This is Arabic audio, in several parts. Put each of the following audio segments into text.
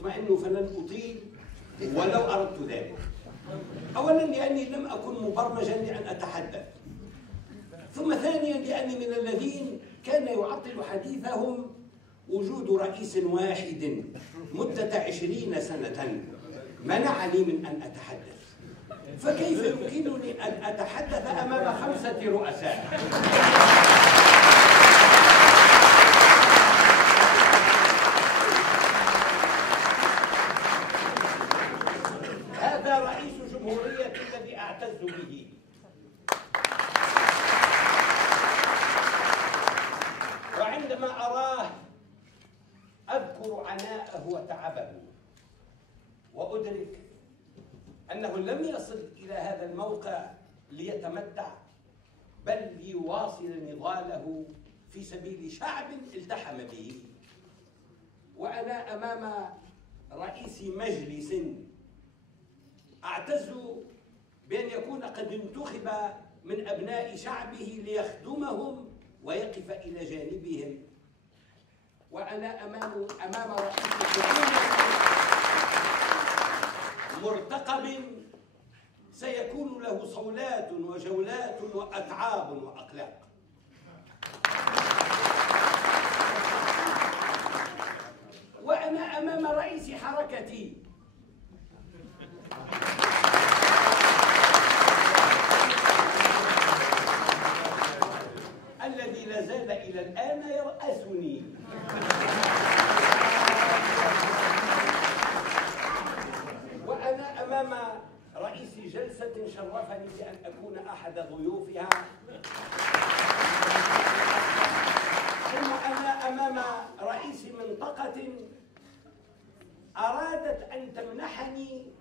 اطمئنوا فلن أطيل ولو أردت ذلك. أولا لأني لم أكن مبرمجا لأن أتحدث، ثم ثانيا لأني من الذين كان يعطل حديثهم وجود رئيس واحد مدة 20 سنة منعني من أن أتحدث، فكيف يمكنني أن أتحدث أمام 5 رؤساء؟ هذا رئيس جمهورية الذي أعتز به، وعندما أراه أذكر عناءه وتعبه وأدرك أنه لم يصل إلى هذا الموقع ليتمتع، بل ليواصل نضاله في سبيل شعب التحم به. وأنا أمام رئيس مجلس أعتز بأن يكون قد انتخب من أبناء شعبه ليخدمهم ويقف إلى جانبهم، وأنا أمام رئيس حكومة مرتقب سيكون له صولات وجولات وأتعاب وأقلاق. وأنا أمام رئيس حركتي الذي لا زال إلى الآن يرأسني. وأنا أمام رئيس جلسة شرفني بأن أكون أحد ضيوفها، ثم أنا أمام رئيس منطقة أرادت أن تمنحني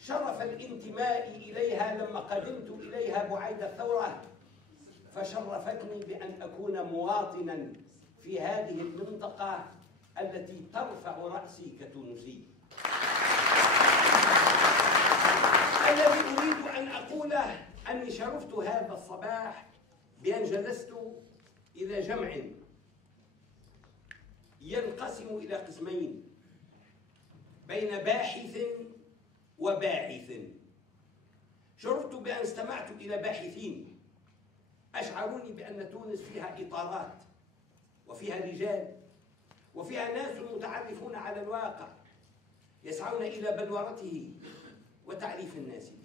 شرف الانتماء إليها لما قدمت إليها بعيد الثورة، فشرفتني بأن أكون مواطنا في هذه المنطقة التي ترفع رأسي كتونسي. الذي أريد أن أقوله أني شرفت هذا الصباح بأن جلست إلى جمع ينقسم إلى قسمين بين باحث وباعث. شرفت بأن استمعت إلى باحثين أشعروني بأن تونس فيها إطارات وفيها رجال وفيها ناس متعرفون على الواقع يسعون إلى بلورته وتعريف الناس به.